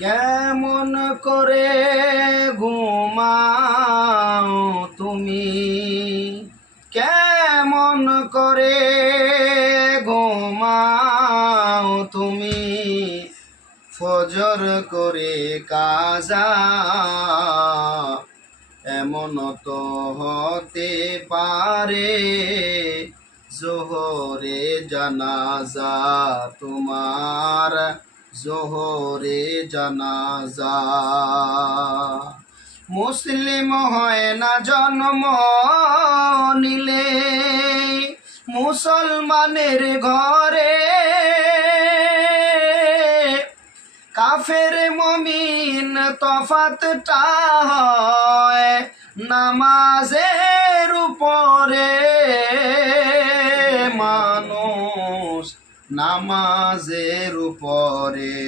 কেমন করে ঘুমাও তুমি, কেমন করে ঘুমাও তুমি, ফজর করে কাজা এমন তো হতে পারে জোহরে জানাজা তোমার, জোহরে জানাজা। মুসলিম হয় না জন্ম নিলে মুসলমানের ঘরে, কাফের মুমিন তফাতটা হয় নামাজের উপরে। মানুষ নামাজের উপরে।